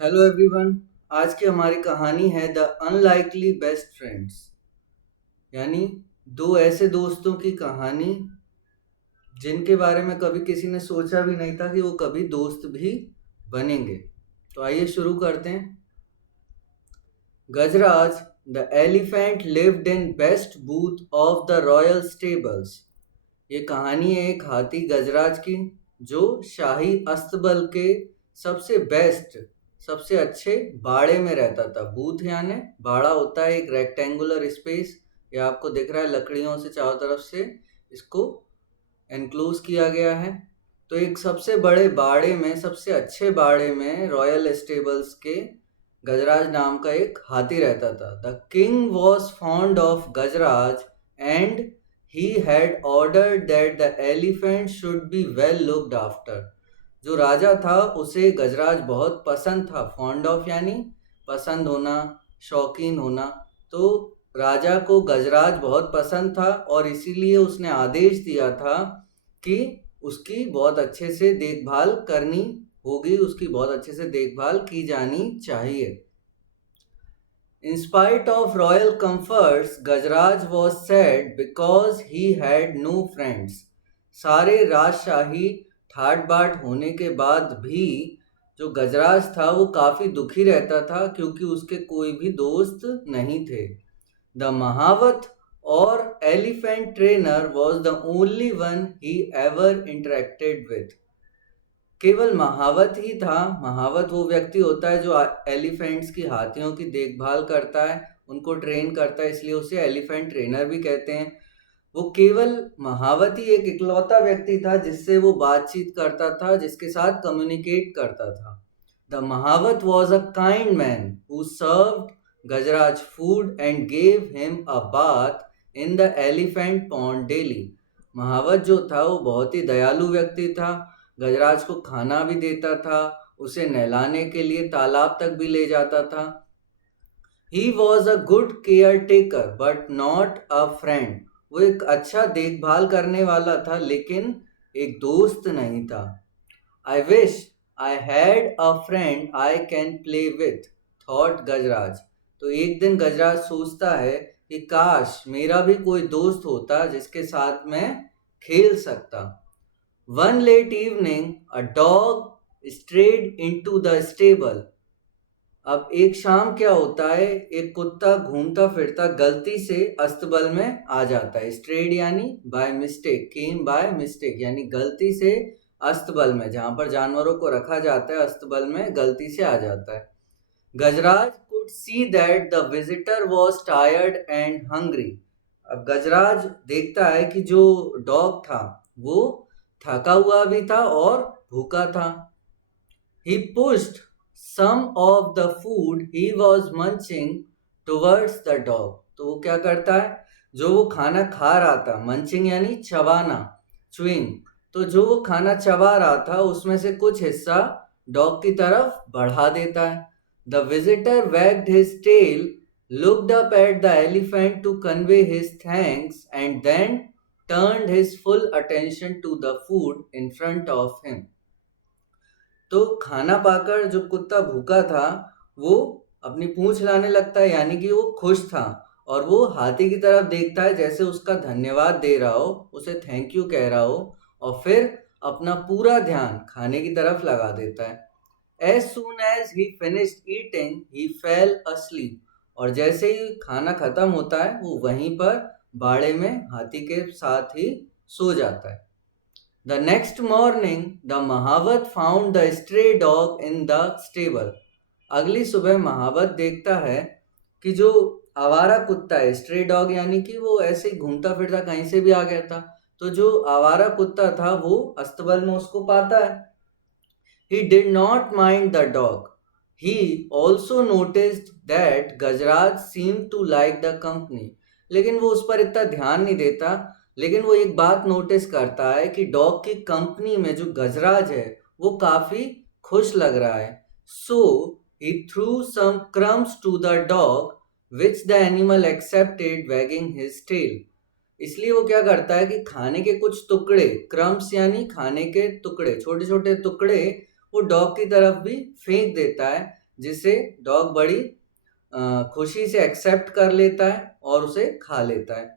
Hello everyone. आज की हमारी कहानी है द अनलाइकली बेस्ट फ्रेंड्स, यानी दो ऐसे दोस्तों की कहानी जिनके बारे में कभी किसी ने सोचा भी नहीं था कि वो कभी दोस्त भी बनेंगे। तो आइए शुरू करते हैं। Gajraj the elephant lived in best booth of the royal stables. ये कहानी है एक हाथी गजराज की जो शाही अस्तबल के सबसे बेस्ट, सबसे अच्छे बाड़े में रहता था। बूथ यानी बाड़ा होता है एक रेक्टेंगुलर स्पेस। ये आपको दिख रहा है, लकड़ियों से चारों तरफ से इसको एनक्लोज किया गया है। तो एक सबसे बड़े बाड़े में, सबसे अच्छे बाड़े में रॉयल स्टेबल्स के गजराज नाम का एक हाथी रहता था। The king was fond of Gajraj and he had ordered that the elephant should be well looked after. जो राजा था उसे गजराज बहुत पसंद था। फॉन्ड ऑफ यानी पसंद होना, शौकीन होना। तो राजा को गजराज बहुत पसंद था और इसीलिए उसने आदेश दिया था कि उसकी बहुत अच्छे से देखभाल करनी होगी, उसकी बहुत अच्छे से देखभाल की जानी चाहिए। In spite of royal comforts, Gajraj was sad because he had no friends. सारे राजशाही ठाट बाट होने के बाद भी जो गजराज था वो काफी दुखी रहता था क्योंकि उसके कोई भी दोस्त नहीं थे। The Mahavat or elephant trainer was the only one he ever interacted with. केवल महावत ही था। महावत वो व्यक्ति होता है जो एलिफेंट्स की, हाथियों की देखभाल करता है, उनको ट्रेन करता है, इसलिए उसे एलिफेंट ट्रेनर भी कहते हैं। वो केवल महावत ही एक इकलौता व्यक्ति था जिससे वो बातचीत करता था, जिसके साथ कम्युनिकेट करता था। The mahout was a kind man who served Gajraj food and gave him a bath in the elephant pond daily. महावत जो था वो बहुत ही दयालु व्यक्ति था। गजराज को खाना भी देता था, उसे नहलाने के लिए तालाब तक भी ले जाता था। He was a good care taker but not a friend. वो एक अच्छा देखभाल करने वाला था लेकिन एक दोस्त नहीं था। I wish I had a friend I can play with, thought Gajraj. तो एक दिन गजराज सोचता है कि काश मेरा भी कोई दोस्त होता जिसके साथ मैं खेल सकता। One late evening, a dog strayed into the stable. अब एक शाम क्या होता है, एक कुत्ता घूमता फिरता गलती से अस्तबल में आ जाता है। स्ट्रेड यानी by mistake, came by mistake यानी गलती से अस्तबल में, जहां पर जानवरों को रखा जाता है अस्तबल में गलती से आ जाता है। गजराज could see that the visitor was tired and hungry. अब गजराज देखता है कि जो डॉग था वो थका हुआ भी था और भूखा था। He pushed some of the food he was munching towards the dog. तो वो क्या करता है, जो वो खाना खा रहा था, मंचिंग यानी चबाना, च्युइंग, तो जो वो खाना चबा रहा था उसमें से कुछ हिस्सा डॉग की तरफ बढ़ा देता है। The visitor wagged his tail, looked up at the elephant to convey his thanks, and then turned his full attention to the food in front of him. तो खाना पाकर जो कुत्ता भूखा था वो अपनी पूंछ हिलाने लगता है, यानी कि वो खुश था और वो हाथी की तरफ देखता है जैसे उसका धन्यवाद दे रहा हो, उसे थैंक यू कह रहा हो, और फिर अपना पूरा ध्यान खाने की तरफ लगा देता है। As soon as he finished eating, he fell asleep. और जैसे ही खाना खत्म होता है वो वहीं पर बाड़े में हाथी के साथ ही सो जाता है। The next morning, the Mahavat found the stray dog in the stable. अगली सुबह महावत देखता है कि जो आवारा कुत्ता है, स्ट्रे डॉग यानी कि वो ऐसे ही घूमता फिरता कहीं से भी आ गया था, तो जो आवारा कुत्ता था वो अस्तबल में उसको पाता है। He did not mind the dog. He also noticed that Gajraj seemed to like the company. लेकिन वो उस पर इतना ध्यान नहीं देता, लेकिन वो एक बात नोटिस करता है कि डॉग की कंपनी में जो गजराज है वो काफी खुश लग रहा है। So he threw some crumbs to the dog which the animal accepted wagging his tail. इसलिए वो क्या करता है कि खाने के कुछ टुकड़े, क्रम्स यानी खाने के टुकड़े, छोटे छोटे टुकड़े वो डॉग की तरफ भी फेंक देता है, जिसे डॉग बड़ी खुशी से एक्सेप्ट कर लेता है और उसे खा लेता है।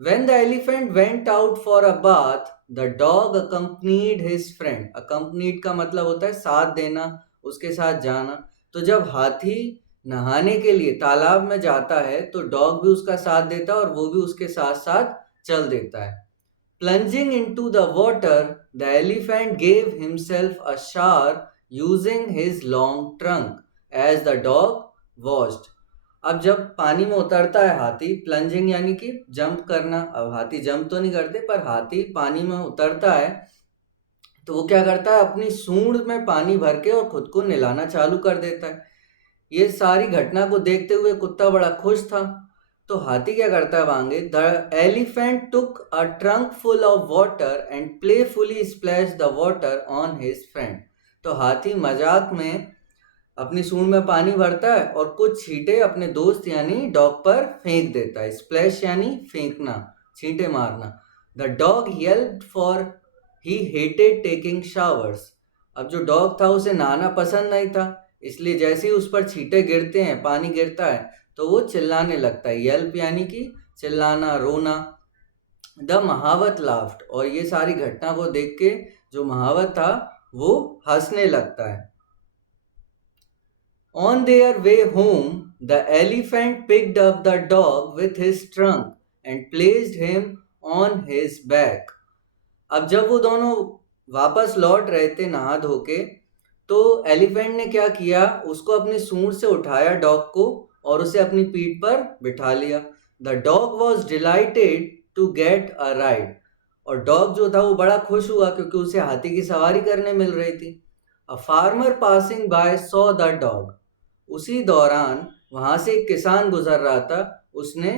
When the elephant went out for a bath, the dog accompanied his friend. Accompanied का मतलब होता है साथ देना, उसके साथ जाना। तो जब हाथी नहाने के लिए तालाब में जाता है तो डॉग भी उसका साथ देता है और वो भी उसके साथ साथ चल देता है। Plunging into the water, the elephant gave himself a shower using his long trunk as the dog watched. अब जब पानी में उतरता है हाथी, प्लंजिंग यानी कि जंप करना। अब हाथी जंप तो नहीं करते, पर हाथी पानी में उतरता है तो वो क्या करता है, अपनी सूंड में पानी भर के और खुद को नहलाना चालू कर देता है। ये सारी घटना को देखते हुए कुत्ता बड़ा खुश था। तो हाथी क्या करता है आगे, the elephant took a trunk full of water and playfully splash the water on his friend. तो हाथी मजाक में अपनी सूंड में पानी भरता है और कुछ छींटे अपने दोस्त यानी डॉग पर फेंक देता है। स्प्लैश यानी फेंकना, छींटे मारना। The dog yelped for he hated taking showers. अब जो डॉग था उसे नहाना पसंद नहीं था, इसलिए जैसे ही उस पर छींटे गिरते हैं, पानी गिरता है, तो वो चिल्लाने लगता है। येल्प यानी कि चिल्लाना, रोना। द महावत लाफ्ड, और ये सारी घटना को देख के जो महावत था वो हंसने लगता है। On their way home, the elephant picked up the dog with his trunk and placed him on his back. अब जब वो दोनों वापस लौट रहे थे नहा धो के, तो एलिफेंट ने क्या किया, उसको अपनी सूंड से उठाया डॉग को और उसे अपनी पीठ पर बिठा लिया। The dog was delighted to get a ride, और डॉग जो था वो बड़ा खुश हुआ क्योंकि उसे हाथी की सवारी करने मिल रही थी। A farmer passing by saw the dog. उसी दौरान वहां से एक किसान गुजर रहा था, उसने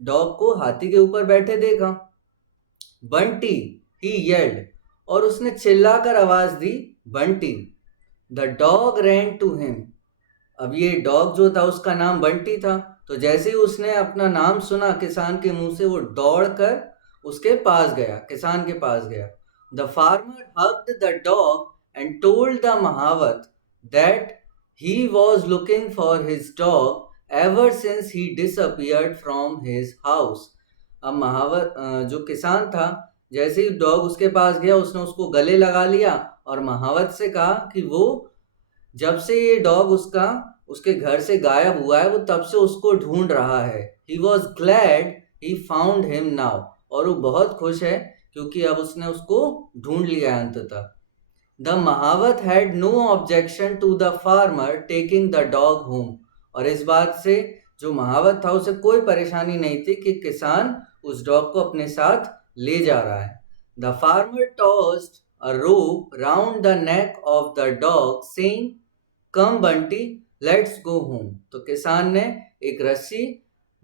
डॉग को हाथी के ऊपर बैठे देखा। बंटी, ही येल्ड, और उसने चिल्लाकर आवाज दी, Bunty. The dog ran to him. अब ये डॉग जो था उसका नाम बंटी था, तो जैसे ही उसने अपना नाम सुना किसान के मुंह से, वो दौड़कर उसके पास गया, किसान के पास गया। The farmer hugged the dog and told the mahout that he was looking for his dog ever since he disappeared from his house. अब महावत जो किसान था, जैसे ही डॉग उसके पास गया उसने उसको गले लगा लिया और महावत से कहा कि वो जब से ये डॉग उसके घर से गायब हुआ है, वो तब से उसको ढूंढ रहा है। He was glad he found him now, और वो बहुत खुश है क्योंकि अब उसने उसको ढूंढ लिया है अंततः। The Mahavat had no objection to the farmer taking the dog home. और इस बात से जो महावत था उसे कोई परेशानी नहीं थी कि किसान उस डॉग को अपने साथ ले जा रहा है। The farmer tossed a rope round the neck of the dog saying, "Come Bunty, let's go home." तो किसान ने एक रस्सी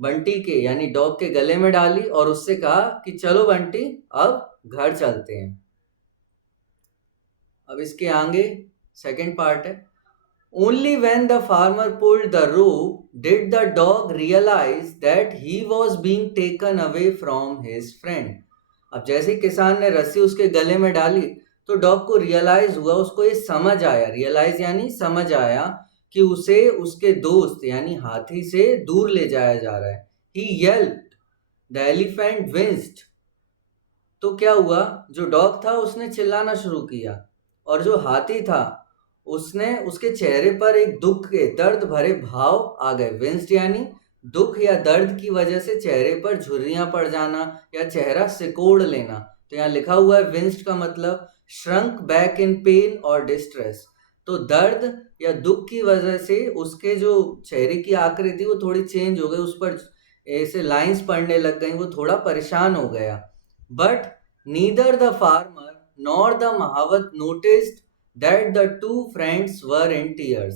बंटी के यानी डॉग के गले में डाली और उससे कहा कि चलो बंटी, अब घर चलते हैं। अब इसके आगे सेकंड पार्ट है। Only when the farmer pulled the rope did the dog realise that he was being taken away from his friend. अब जैसे किसान ने रस्सी उसके गले में डाली तो डॉग को रियलाइज हुआ, उसको ये समझ आया, रियलाइज यानी समझ आया कि उसे उसके दोस्त यानी हाथी से दूर ले जाया जा रहा है। ही येल्प्ड, द एलिफेंट विंस्ड। तो क्या हुआ, जो डॉग था उसने चिल्लाना शुरू किया और जो हाथी था उसने उसके चेहरे पर एक दुख के दर्द भरे भाव आ गए। विंस्ड यानी दुख या दर्द की वजह से चेहरे पर झुर्रियां पड़ जाना या चेहरा सिकोड़ लेना। तो यहाँ लिखा हुआ है विंस्ड का मतलब श्रंक बैक इन पेन और डिस्ट्रेस। तो दर्द या दुख की वजह से उसके जो चेहरे की आकृति वो थोड़ी चेंज हो गई, उस पर ऐसे लाइंस पड़ने लग गई, वो थोड़ा परेशान हो गया। But neither the farmer nor the Mahavat noticed that the two friends were in tears.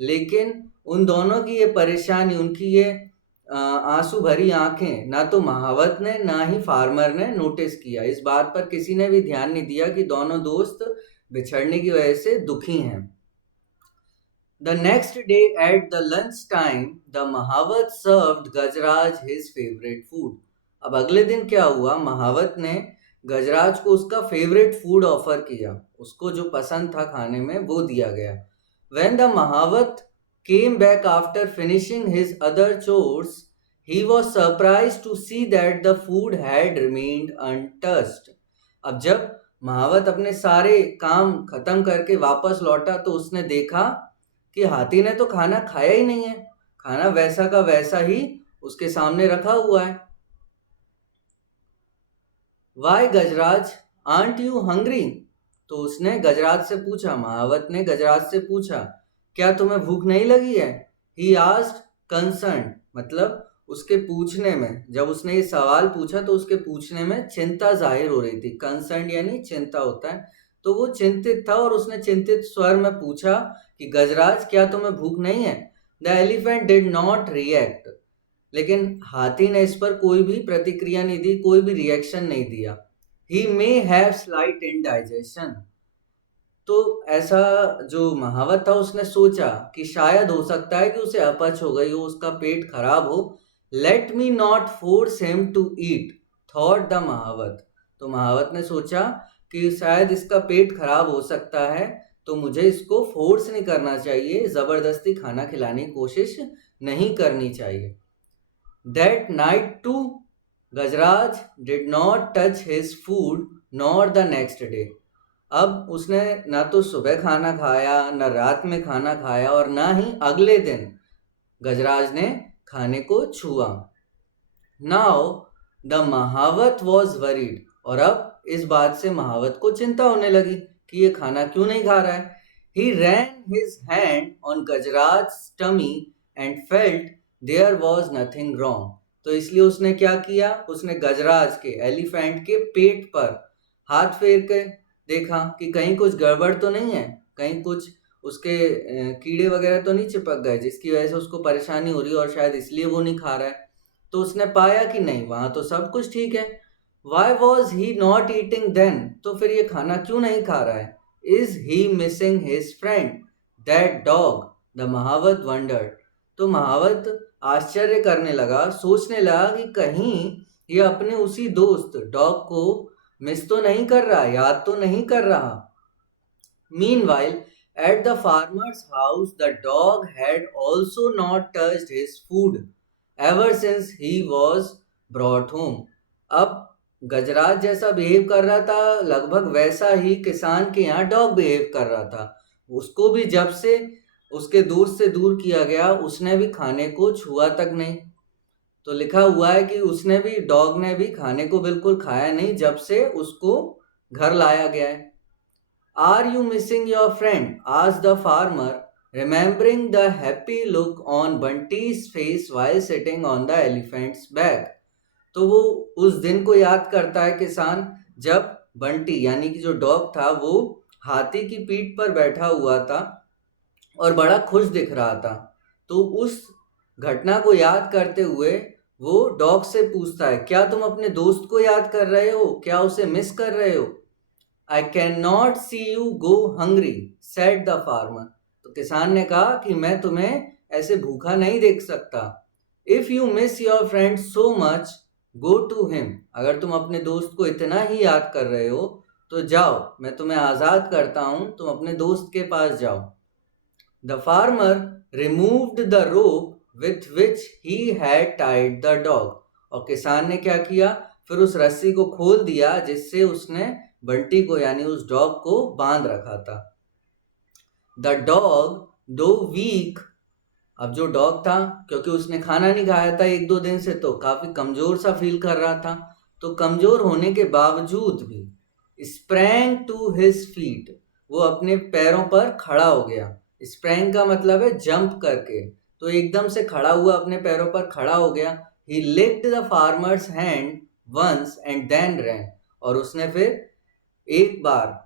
लेकिन उन दोनों की ये परेशानी, उनकी ये आंसू भरी आंखें ना तो महावत ने ना ही फार्मर ने नोटिस किया। इस बात पर किसी ने भी ध्यान नहीं दिया कि दोनों दोस्त बिछड़ने की वजह से दुखी हैं। The next day at the lunch time, the Mahavat served Gajraj his favorite food. अब अगले दिन क्या हुआ, महावत ने गजराज को उसका फेवरेट फूड ऑफर किया, उसको जो पसंद था खाने में वो दिया गया। When the Mahavat came back after finishing his other chores, he was surprised to see that the food had remained untouched. अब जब महावत अपने सारे काम खत्म करके वापस लौटा तो उसने देखा कि हाथी ने तो खाना खाया ही नहीं है। खाना वैसा का वैसा ही उसके सामने रखा हुआ है। Why Gajraj, aren't you hungry? तो उसने गजराज से पूछा, महावत ने गजराज से पूछा, क्या तुम्हें भूख नहीं लगी है? ही आस्क्ड कंसर्न, मतलब उसके पूछने में, जब उसने ये सवाल पूछा तो उसके पूछने में चिंता जाहिर हो रही थी। कंसर्न यानी चिंता होता है, तो वो चिंतित था और उसने चिंतित स्वर में पूछा कि गजराज, क्या तुम्हें भूख नहीं है? The elephant did not react, लेकिन हाथी ने इस पर कोई भी प्रतिक्रिया नहीं दी, कोई भी रिएक्शन नहीं दिया। ही मे हैव स्लाइट इंडाइजेशन, तो ऐसा जो महावत था उसने सोचा कि शायद हो सकता है कि उसे अपच हो गई हो, उसका पेट खराब हो। Let me not force him to eat, thought the mahout. तो महावत ने सोचा कि शायद इसका पेट खराब हो सकता है, तो मुझे इसको फोर्स नहीं करना चाहिए, जबरदस्ती खाना खिलाने की कोशिश नहीं करनी चाहिए। That night too, Gajraj did not touch his food nor the next day. अब उसने ना तो सुबह खाना खाया, ना रात में खाना खाया, और ना ही अगले दिन गजराज ने खाने को छुआ। Now the महावत was worried, और अब इस बात से महावत को चिंता होने लगी कि ये खाना क्यों नहीं खा रहा है। He ran his hand on Gajraj's tummy and felt there was nothing wrong. तो इसलिए उसने क्या किया, उसने गजराज के, एलिफेंट के पेट पर हाथ फेर के देखा कि कहीं कुछ गड़बड़ तो नहीं है, कहीं कुछ उसके कीड़े वगैरह तो नहीं चिपक गए जिसकी वजह से उसको परेशानी हो रही है और शायद इसलिए वो नहीं खा रहा है। तो उसने पाया कि नहीं, वहां तो सब कुछ ठीक है। Why was he not eating then? तो फिर ये खाना क्यों नहीं खा रहा है? Is he missing his friend that dog? The mahout wondered. तो महावत आश्चर्य करने लगा, सोचने लगा कि कहीं ये अपने उसी दोस्त डॉग को मिस तो नहीं कर रहा, याद तो नहीं कर रहा। Meanwhile at the farmers house the dog had also not touched his food ever since he was brought home. अब गजराज जैसा बिहेव कर रहा था, लगभग वैसा ही किसान के यहाँ डॉग बिहेव कर रहा था। उसको भी जब से उसके दोस्त से दूर किया गया, उसने भी खाने को छुआ तक नहीं। तो लिखा हुआ है कि उसने भी, डॉग ने भी खाने को बिल्कुल खाया नहीं जब से उसको घर लाया गया है। Are you missing your friend? Asked the farmer, remembering the happy look on Bunty's face while sitting on the elephant's back. तो वो उस दिन को याद करता है किसान, जब बंटी यानी कि जो डॉग था वो हाथी की पीठ पर बैठा हुआ था और बड़ा खुश दिख रहा था। तो उस घटना को याद करते हुए वो डॉग से पूछता है, क्या तुम अपने दोस्त को याद कर रहे हो? क्या उसे मिस कर रहे हो? I can not see you go hungry, said the farmer. तो किसान ने कहा कि मैं तुम्हें ऐसे भूखा नहीं देख सकता। If you miss your friend so much, go to him. अगर तुम अपने दोस्त को इतना ही याद कर रहे हो तो जाओ, मैं तुम्हें आज़ाद करता हूं, तुम अपने दोस्त के पास जाओ। The farmer removed the rope with which he had tied the dog. और किसान ने क्या किया, फिर उस रस्सी को खोल दिया जिससे उसने बंटी को यानी उस डॉग को बांध रखा था। The dog, though weak, अब जो डॉग था, क्योंकि उसने खाना नहीं खाया था 1-2 दिन से, तो काफी कमजोर सा फील कर रहा था। तो कमजोर होने के बावजूद भी sprang to his feet, वो अपने पैरों पर खड़ा हो गया। स्प्रैंग का मतलब है जंप करके, तो एकदम से खड़ा हुआ, अपने पैरों पर खड़ा हो गया। He licked the farmer's hand once and then ran, और उसने फिर एक बार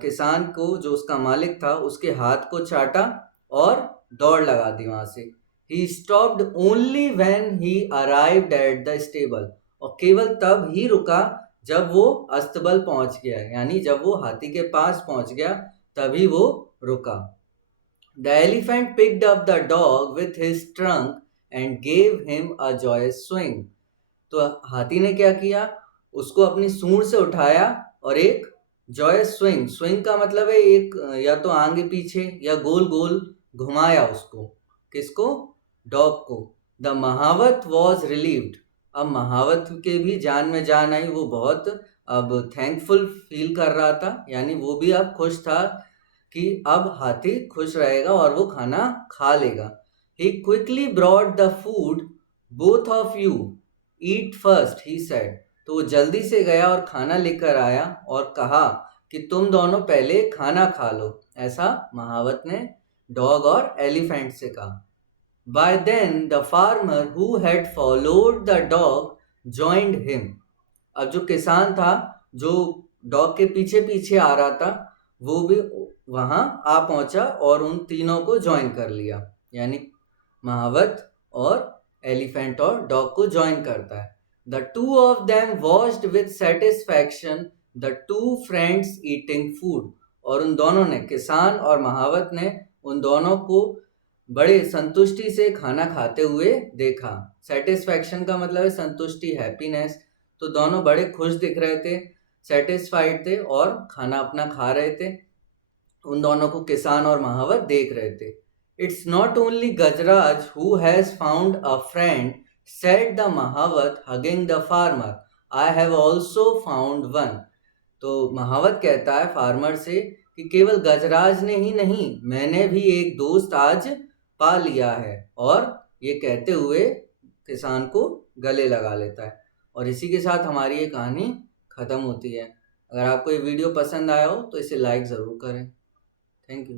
किसान को, जो उसका मालिक था, उसके हाथ को चाटा और दौड़ लगा दी वहां से। He stopped only when he arrived at the stable, और केवल तब ही रुका जब वो अस्तबल पहुंच गया, यानी जब वो हाथी के पास पहुंच गया तभी वो रुका। The elephant picked up the dog with his trunk and gave him a joyous swing. तो हाथी ने क्या किया, उसको अपनी सूंड से उठाया और एक जॉयस स्विंग, स्विंग का मतलब है एक या तो आगे पीछे या गोल गोल घुमाया उसको, किसको, डॉग को। द महावत वॉज रिलीव्ड, अब महावत के भी जान में जान आई, वो बहुत अब थैंकफुल फील कर रहा था, यानी वो भी अब खुश था कि अब हाथी खुश रहेगा और वो खाना खा लेगा। He quickly brought the food, both of you eat first he said, तो वो जल्दी से गया और खाना लेकर आया और कहा कि तुम दोनों पहले खाना खा लो, ऐसा महावत ने डॉग और एलिफेंट से कहा। By then the farmer who had followed the dog joined him, अब जो किसान था जो डॉग के पीछे पीछे आ रहा था वो भी वहां आ पहुंचा और उन तीनों को ज्वाइन कर लिया, यानी महावत और एलिफेंट और डॉग को ज्वाइन करता है। The two of them watched with satisfaction the two friends eating food, और उन दोनों ने, किसान और महावत ने, उन दोनों को बड़े संतुष्टि से खाना खाते हुए देखा। सेटिस्फैक्शन का मतलब है संतुष्टि, हैप्पीनेस, तो दोनों बड़े खुश दिख रहे थे, सेटिस्फाइड थे और खाना अपना खा रहे थे। उन दोनों को किसान और महावत देख रहे थे। It's not only Gajraj who has found a friend, said the mahout hugging the farmer, I have also found one, तो महावत कहता है फार्मर से कि केवल गजराज ने ही नहीं, मैंने भी एक दोस्त आज पा लिया है, और ये कहते हुए किसान को गले लगा लेता है। और इसी के साथ हमारी ये कहानी ख़त्म होती है। अगर आपको ये वीडियो पसंद आया हो तो इसे लाइक ज़रूर करें। Thank you.